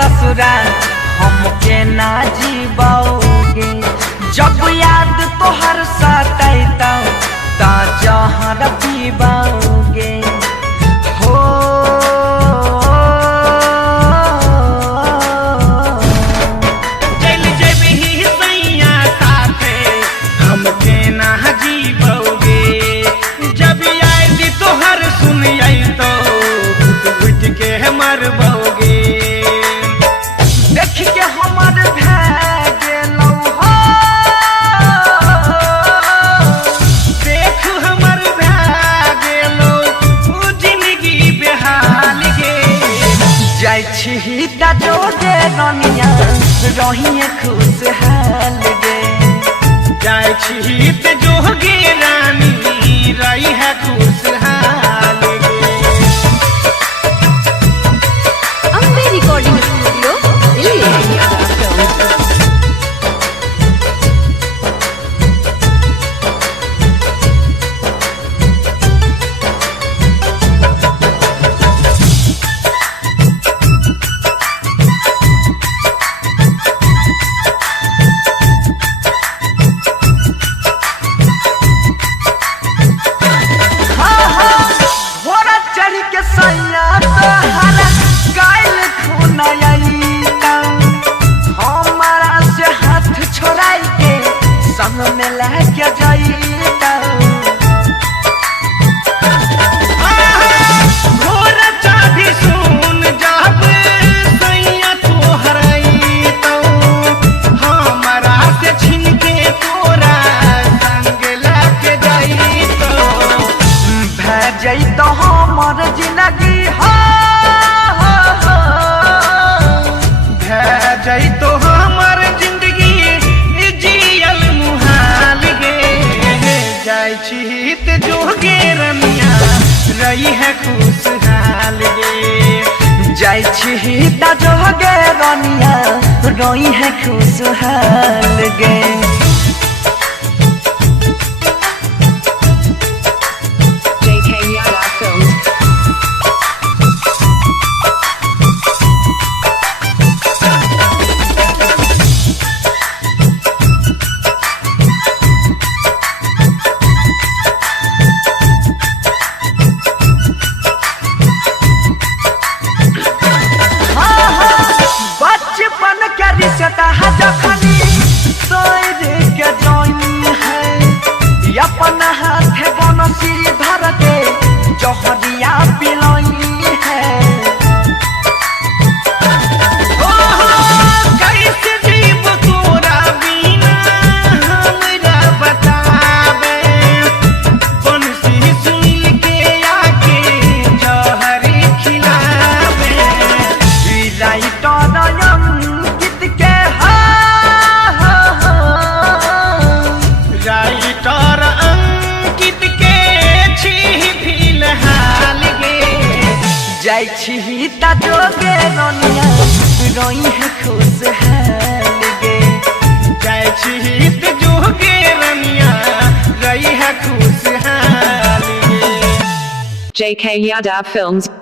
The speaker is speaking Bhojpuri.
ससुराल हमके ना जीबोगे। जब याद तोहर सताइता ता जहर पीबोगे हो। चल जबही सैया साथे हमके ना जीबोगे। जब याद तोहर सुनियै तो घुट के मरबोगे। देख के हमर भै गेलौ हो, देख हमर भै गेलौ जिंदगी बेहाल गे। जाइ छी ता जोगे रनिया रहिए खुशहाल गे। जाइ छी ते जोगे रानी रही है खुशहाल गे। Ambe recording studio Delhi. घोड़ा चढ़ के सैया तोहरा गाइल खुनैता। हमारा से हाथ छोड़ाई के संग में लेके जाइता। घोर चाभी सुन जब सैया तोहर अइतौ। हमरा से छीन के तोरा संग लेके जाइतौ। भै जइतो हमर जिंदगी हो, भै जइतौ हमर जिंदगी जियल मुहाल गे। जाइ छी ते जोगे रमिया रही है खुशहाल गे। जाइ छी ता जोगे रनिया रही है खुशहाल गे। JK Yada Films. बचपन के रिश्ता है जखनी तोड़ के जोई है। अपन हाथ बनसी धर के जहरिया पिलई है। कैसे जीव तोरा बिना हमरा बतावे। बंसी सुन के आके जहर खिलावे। राइटर अंकित के हा राइटर अंकित के छी फिलहाल गे। जाइ छी ता जोगे रनिया रही है खुशहाल गे। जाइ छी ते जोगे रमिया रही है खुशहाल गे। JK Yada Films.